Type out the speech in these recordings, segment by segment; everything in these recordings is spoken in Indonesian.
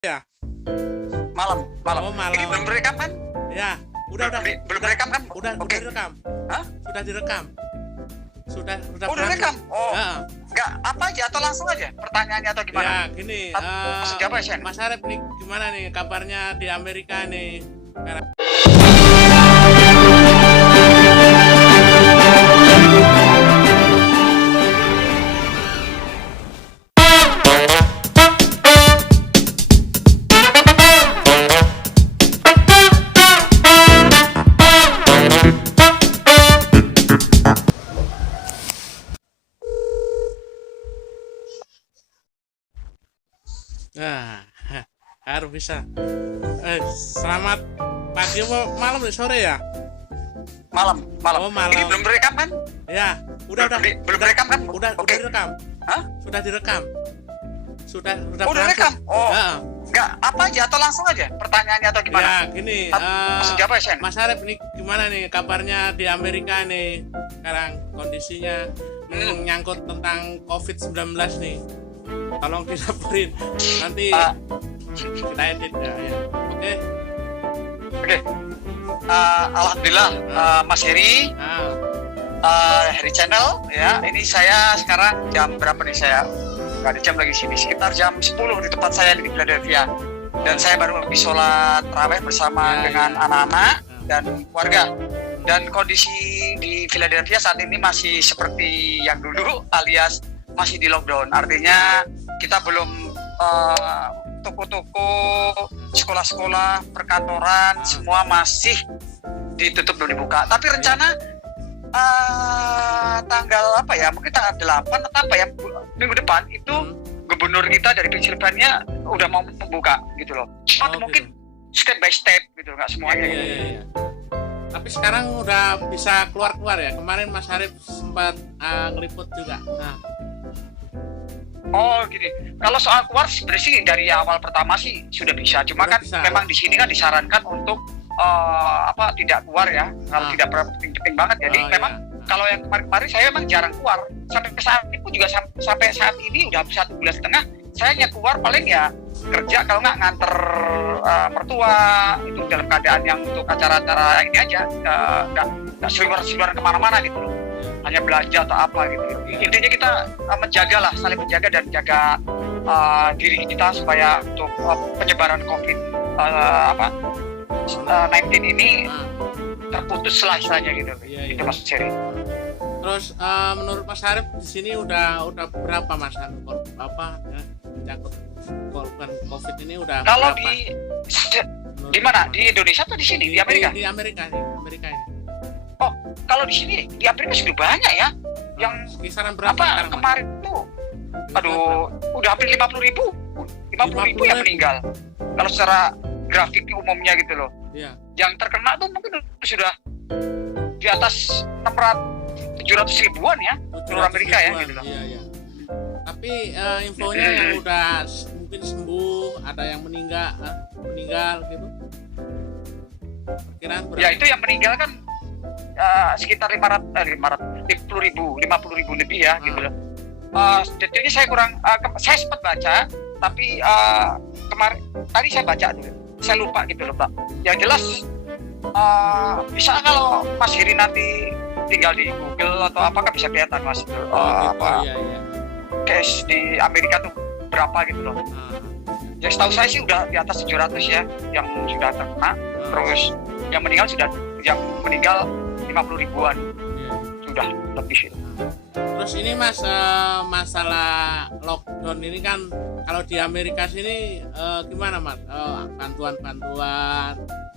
Ya? Malam. Oh, malam. Ini belum direkam kan? Ya, udah. Belum direkam kan? Udah Oke. direkam. Hah? Sudah direkam. Sudah Udah berhasil. direkam? Oh, Ya, enggak apa aja atau langsung aja pertanyaannya atau ya gimana? gini. Maksudnya apa, Shen? Mas Arif nih gimana nih kabarnya di Amerika nih? Sekarang. Nah, harus bisa. Selamat pagi malam nih, sore ya? Malam. Oh, malam. Ini belum direkam kan? Ya, udah. Belum direkam kan? Udah Oke. direkam. Hah? Sudah direkam. Sudah Udah berhasil. direkam? Oh, Ya, enggak apa aja atau langsung aja pertanyaannya atau gimana? ya gini. Maksudnya apa, Shen? Mas Arif nih gimana nih kabarnya di Amerika nih? Sekarang kondisinya menyangkut tentang COVID-19 nih. Tolong dilaporin. Nanti kita edit ya. Oke. Oke. Alhamdulillah, Mas Heri, Heri Channel ya. Ini saya sekarang jam berapa nih saya? Nggak ada jam lagi sini. Sekitar jam 10 di tempat saya di Philadelphia. Dan saya baru habis sholat tarawih bersama dengan anak-anak dan keluarga. Dan kondisi di Philadelphia saat ini masih seperti yang dulu, alias masih di lockdown. Artinya kita belum toko-toko, sekolah-sekolah, perkantoran semua masih ditutup, belum dibuka. Tapi rencana tanggal apa ya, mungkin tanggal 8 atau apa ya, minggu depan itu gubernur kita dari Pennsylvania udah mau membuka gitu loh. Cuma mungkin step by step gitu, nggak semuanya. Iya. Tapi sekarang udah bisa keluar ya. Kemarin Mas Arif sempat ngeliput juga. Nah. Oh gini, kalau soal keluar sebenarnya sih dari awal pertama sih sudah bisa. Cuma kan memang di sini kan disarankan untuk tidak keluar ya, kalau tidak penting banget. Jadi memang kalau yang kemarin saya memang jarang keluar. Sampai saat ini pun juga sampai saat ini udah 1,5 bulan saya hanya keluar paling ya kerja, kalau nggak nganter mertua itu dalam keadaan yang untuk acara-acara ini aja, nggak seliweran kemana-mana gitu loh, hanya belanja atau apa gitu. Intinya kita saling menjaga dan jaga diri kita supaya untuk penyebaran COVID-19 ini terputus lah istilahnya gitu. Itu Mas Heri. Terus menurut Mas Arif di sini udah berapa Mas Arif menyangkut korban COVID ini udah kalau berapa? Di mana? Di Indonesia atau di sini? Di Amerika? Di Amerika ini. Oh, kalau di sini di Amerika sudah banyak ya. Yang kisaran berapa kemarin tuh? Aduh, udah hampir 50.000 yang meninggal. Kalau secara grafik umumnya gitu loh. Iya. Yang terkena tuh mungkin sudah di atas 700 ribuan ya, seluruh Amerika ya gitu loh. Iya. Tapi infonya yang udah mungkin sembuh, ada yang meninggal gitu. Perkiraan berapa? Ya itu yang meninggal kan sekitar 50 ribu lebih ya gitu loh. Jadi saya saya sempat baca, tapi kemarin tadi saya baca dulu, saya lupa gitu loh Pak. Yang jelas bisa kalau Mas Heri nanti tinggal di Google atau apa kan bisa kelihatan Mas Iya. case di Amerika tuh berapa gitu loh. Yang setahu saya sih udah di atas 700 ya yang sudah terkena. Terus yang meninggal 50 ribuan. Sudah lebih. Terus ini Mas, masalah lockdown ini kan kalau di Amerika sini gimana Mas? Bantuan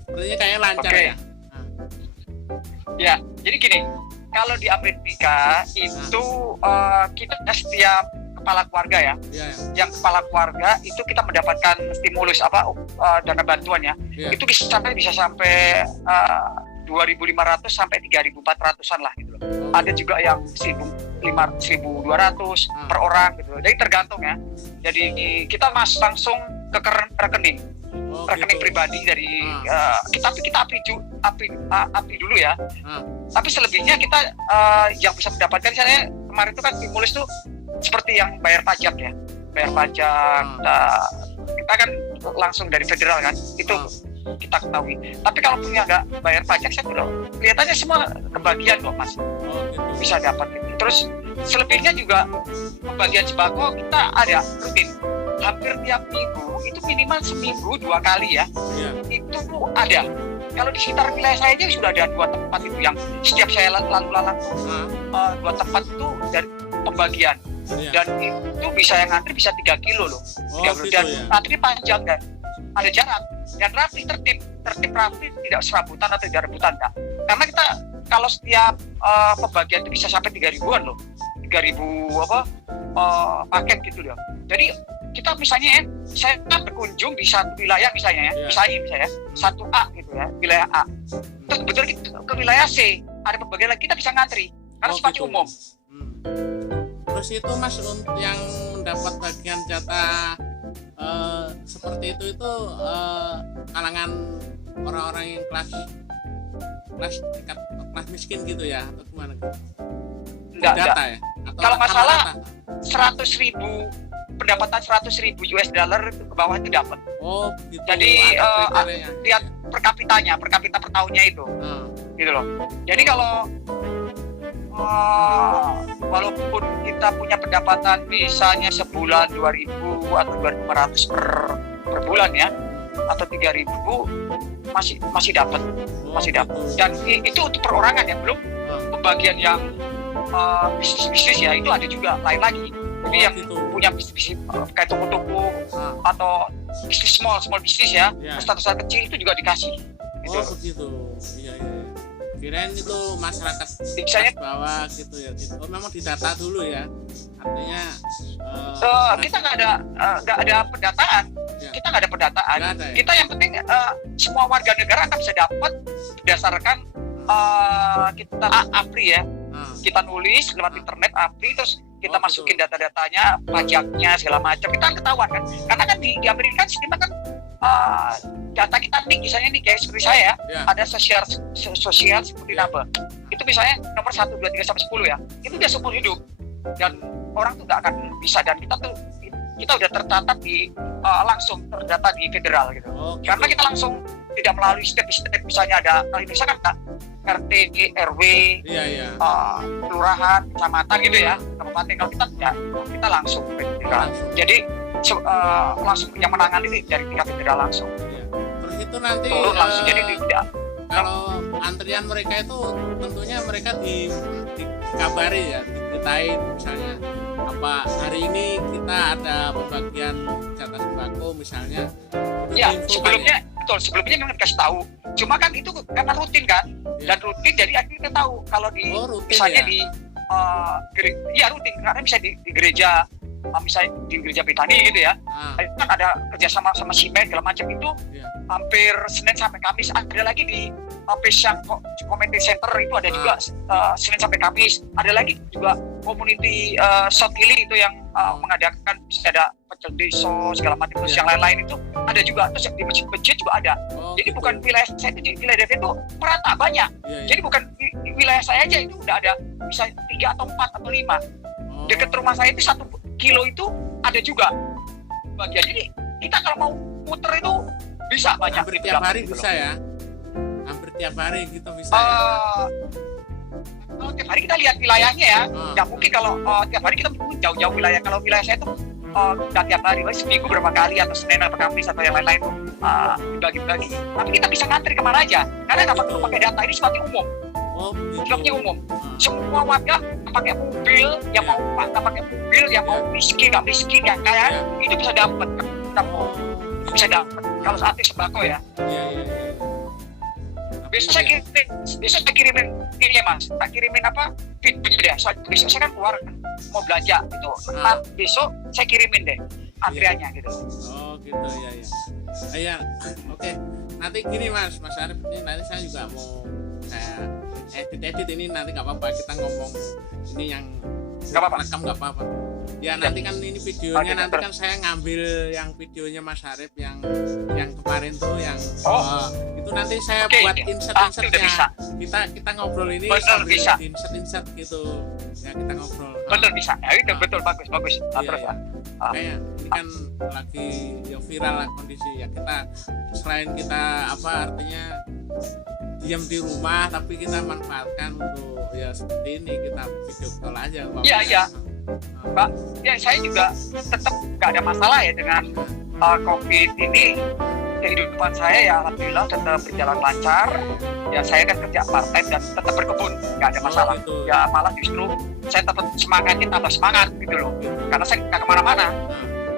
sepertinya kayaknya lancar ya. Ya, jadi gini, kalau di Amerika itu kita setiap kepala keluarga ya, yang kepala keluarga itu kita mendapatkan stimulus dana bantuan ya, itu bisa sampai 2.500 sampai 3.400-an lah gitu loh. Ada juga yang 1.200 per orang gitu loh. Jadi tergantung ya. Jadi kita langsung ke rekening pribadi dari tapi kita api dulu ya. Tapi selebihnya kita yang bisa mendapatkan, misalnya kemarin itu kan stimulus tuh seperti yang bayar pajak ya, kita kan langsung dari federal kan, itu kita ketahui. Tapi kalau punya nggak bayar pajak, saya udah kelihatannya semua kebagian kok Mas, bisa dapat gitu. Terus selebihnya juga pembagian sembako kita ada rutin, hampir tiap minggu, itu minimal seminggu 2 kali ya, itu ada. Kalau di sekitar wilayah saya aja sudah ada 2 tempat itu yang setiap saya lalu lalang 2 tempat itu dari pembagian. Dan itu bisa yang ngantri bisa 3 kilo loh, 3 kilo. Dan antri panjang dan ada jarak dan rapi, tertib rapi, tidak serabutan atau tidak rebutan enggak. Karena kita kalau setiap pembagian itu bisa sampai 3.000-an loh, 3.000 paket gitu loh. Jadi kita misalnya ya, saya berkunjung di satu wilayah misalnya ya, misalnya 1A gitu ya, wilayah A. Terus kebetulan kita ke wilayah C, ada pembagian lagi, kita bisa ngantri karena sifatnya umum. Terus itu Mas, untuk yang mendapat bagian jatah seperti itu kalangan orang-orang yang kelas miskin gitu ya, atau gimana? Enggak. Ya? Atau kalau nggak salah 100.000 pendapatan 100.000 US dollar itu ke bawah itu dapat. Oh, gitu. Jadi lihat per kapita per tahunnya itu, gitu loh. Jadi kalau walaupun kita punya pendapatan misalnya sebulan 2.000 atau 2.500 per bulan ya, atau 3.000 masih dapat, Dan itu untuk perorangan ya, belum pembagian yang bisnis ya, itu ada juga lain lagi. Jadi yang punya bisnis kayak toko-toko atau bisnis small bisnis ya, usaha kecil itu juga dikasih. Gitu. Oh begitu, iya. Kirain itu masyarakat misalnya bawah gitu ya, gitu. Oh memang didata dulu ya, artinya kita nggak ada pendataan, kita nggak ada pendataan. Ada, ya? Kita yang penting semua warga negara akan bisa dapat berdasarkan kita APRI ya, kita nulis lewat internet APRI, terus kita masukin data-datanya, pajaknya segala macam, kita kan ketahuan kan, karena kan di Amerika kan sistemnya kan data kita nih, misalnya nih kayak seperti saya ada social security number, itu misalnya nomor 1, 2, 3 sampai 10 ya, itu dia seumur hidup dan orang tuh nggak akan bisa, dan kita udah tercatat di langsung terdata di federal gitu. Karena kita langsung tidak melalui step misalnya ada Indonesia kan RT, RW, kelurahan, kecamatan gitu ya, kabupaten. Kalau kita tidak, kita langsung federal. Jadi langsung yang menangani dari tingkat federal langsung. Terus itu nanti langsung, jadi tidak. Kalau antrian mereka itu tentunya mereka dikabari ya, diberitain misalnya apa hari ini kita ada pembagian jatah sembako misalnya. Ya sebelumnya betul, sebelumnya memang dikasih tahu. Cuma kan itu karena rutin kan, dan rutin jadi akhirnya kita tahu kalau di misalnya di rutin, karena bisa di gereja, misalnya di gereja Betani gitu ya, itu kan ada kerjasama sama Simen segala macam itu, hampir Senin sampai Kamis. Ada lagi di Pesiang Community Center itu ada juga Senin sampai Kamis. Ada lagi juga community Sotili itu yang mengadakan, bisa ada pecel deso segala macam, terus yang lain-lain itu ada juga. Terus di masjid juga ada. Jadi bukan wilayah saya itu, di wilayah Devi itu merata banyak. Jadi bukan di wilayah saya aja itu udah ada bisa 3 atau 4 atau 5. Dekat rumah saya itu 1 kilo itu ada juga bagian. Jadi kita kalau mau muter itu bisa banyak. Hampir tiap hari bisa ya? Hampir tiap hari gitu bisa ya? Kalau tiap hari kita lihat wilayahnya ya. Nggak mungkin kalau tiap hari kita jauh-jauh wilayah. Kalau wilayah saya itu nggak tiap hari, seminggu berapa kali, atau Senin atau Kamis atau yang lain-lain dibagi-bagi. Tapi kita bisa ngantri kemana aja, karena nggak perlu pakai data, ini sifatnya umum. Sifatnya umum. Semua warga pakai mobil, yang mau nggak pakai mobil, yang mau miskin nggak miskin, yang kaya itu bisa dapat. Bisa dapat kalau saat ini sembako ya. Besok saya kirimin ini ya Mas, tak kirimin feedback deh. Besok saya kan keluar mau belanja gitu. Besok saya kirimin deh antriannya gitu. Oh gitu ya. Oke. Nanti gini Mas Arif, ini nanti saya juga mau edit ini, nanti nggak apa-apa kita ngomong ini yang rekam nggak apa-apa. Ya nanti kan ini videonya, nanti kan saya ngambil yang videonya Mas Arif yang kemarin tuh yang itu nanti saya buat insert-insertnya. Kita ngobrol ini sambil insert gitu. Ya kita ngobrol. Betul bisa. Ya itu betul, bagus. Terus ya. Kayak ini kan lagi ya viral lah kondisi ya, kita selain kita artinya diam di rumah, tapi kita manfaatkan untuk ya seperti ini, kita video call aja Pak. Iya Pak, ya saya juga tetap nggak ada masalah ya dengan COVID ini. Kehidupan saya ya alhamdulillah tetap berjalan lancar. Ya saya kan kerja part time dan tetap berkebun, nggak ada masalah. Gitu. Ya malah justru saya tetap semangatnya tambah semangat gitu loh. Karena saya nggak kemana-mana.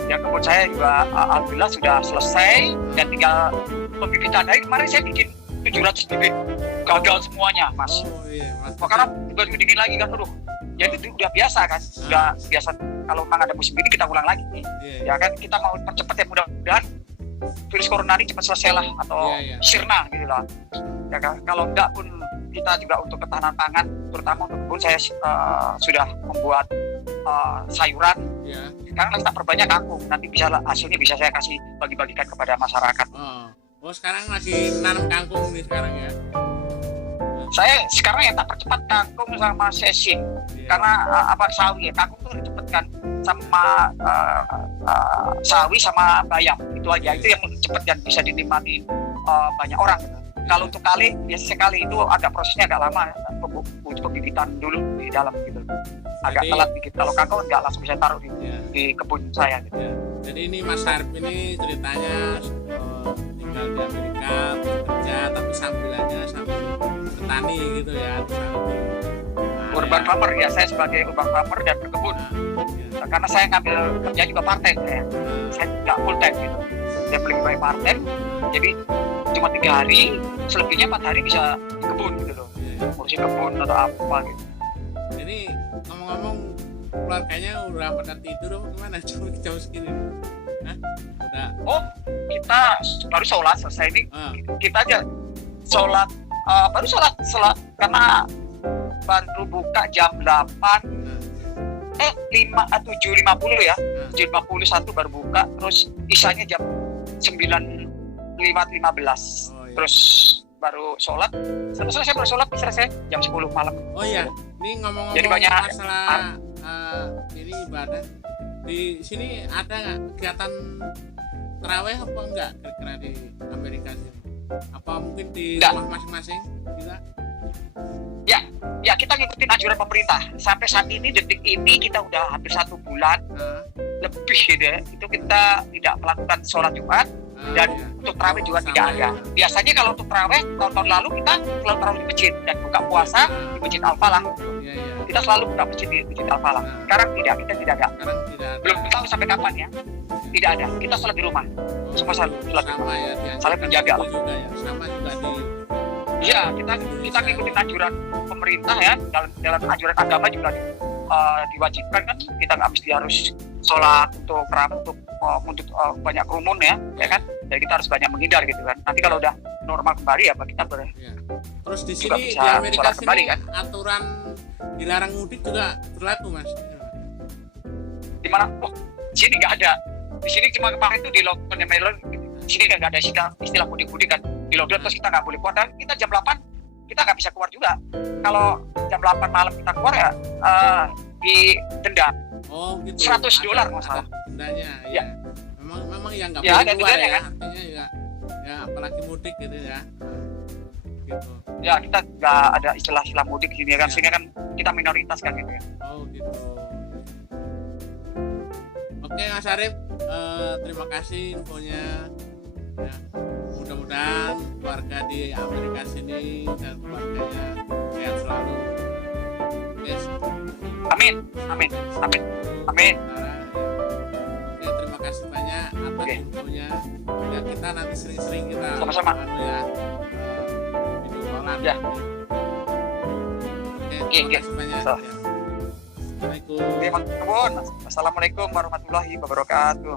Ya kebun saya juga alhamdulillah sudah selesai dan tinggal pembibitan. Dari kemarin saya bikin 700 bibit, gagal semuanya Mas. Karena juga dingin lagi kan, aduh. Ya itu udah biasa kan, udah biasa. Kalau memang ada musim ini kita ulang lagi. Ya kan kita mau percepat ya, mudah-mudahan virus corona ini cepat selesai lah atau sirna gitu lah. Ya, kalau enggak pun kita juga untuk ketahanan pangan, terutama untuk kebun saya sudah membuat sayuran. Sekarang kita perbanyak kangkung, nanti hasilnya bisa saya kasih bagi-bagikan kepada masyarakat. Oh sekarang lagi nanam kangkung nih sekarang ya? Saya sekarang yang tak percepat kangkung sama sesin, karena sawi ya, kangkung tuh cepet kan, sama sawi sama bayam itu aja, itu yang cepet dan bisa dinikmati banyak orang. Kalau untuk kali biasanya kali itu agak prosesnya agak lama, pembibitan dulu di dalam gitu, agak telat dikit. Kalau kangkung nggak langsung bisa taruh di kebun saya gitu. Jadi ini Mas Harip ini ceritanya tinggal di Amerika bekerja, tapi sambil petani gitu ya, urban farmer ya, saya sebagai urban farmer dan berkebun. Karena saya ngambil kerja juga part time ya. Saya nggak full time gitu, saya lebih baik part time, jadi cuma 3 hari, selebihnya 4 hari bisa di kebun gitu loh, ngurusin kebun atau apa gitu. Jadi ngomong-ngomong, keluarganya udah pada tidur apa gimana jam segini? Udah. Oh, kita baru sholat selesai ini. Kita aja sholat, baru sholat karena baru buka jam 8 7.50 ya, 7.51 baru buka, terus isanya jam 9:15. Terus baru sholat, selesai baru sholat, selesai jam 10 malam. Oh iya, ini ngomong-ngomong jadi banyak masalah ini ibadah, di sini ada nggak kegiatan terawih apa enggak kira-kira di Amerika sini? Apa mungkin di rumah masing-masing juga? Ya kita ngikutin anjuran pemerintah. Sampai saat ini, detik ini kita udah hampir 1 bulan lebih gitu ya. Itu kita tidak melakukan sholat Jumat dan untuk terawih juga tidak ada. Biasanya kalau untuk terawih tahun-tahun lalu kita selalu terawih di masjid dan buka puasa di masjid Al-Falah. Kita selalu buka masjid di masjid Al-Falah. Sekarang kita tidak ada. Belum tahu sampai kapan ya. Tidak ada. Kita sholat di rumah. Semua sholat di rumah. Saling menjaga lah. Sama juga di. Iya, kita ngikutin anjuran pemerintah ya, dalam anjuran agama juga diwajibkan kan, kita nggak mesti harus sholat untuk banyak kerumun ya kan, jadi kita harus banyak menghindar gitu kan. Nanti kalau udah normal kembali ya kita Terus di sini di Amerika sini kembali, kan? Aturan dilarang mudik juga berlaku Mas? Di mana? Oh, di sini nggak ada. Di sini cuma kemarin itu di lockdown di Maryland. Di sini nggak ada istilah mudik-mudik kan. Di lockdown terus kita nggak boleh keluar, dan kita jam 8 kita nggak bisa keluar juga. Kalau jam 8 malam kita keluar ya didenda. Oh gitu. $100 masalah. Dendanya ya. Memang yang nggak boleh keluar ya. Kan? Artinya ya apalagi mudik gitu ya. Gitu. Ya kita nggak ada istilah mudik di sini kan. Sini kan kita minoritas kan gitu ya. Oh gitu. Oke Mas Harip, terima kasih infonya. Ya, mudah-mudahan keluarga di Amerika sini dan keluarganya sehat selalu. Yes. Amin. Oke, terima kasih banyak atas infonya. Ya kita nanti sering-sering kita sama-sama video callan. Ya. Oke, terima kasih banyak. Ya. Assalamualaikum. Assalamualaikum warahmatullahi wabarakatuh.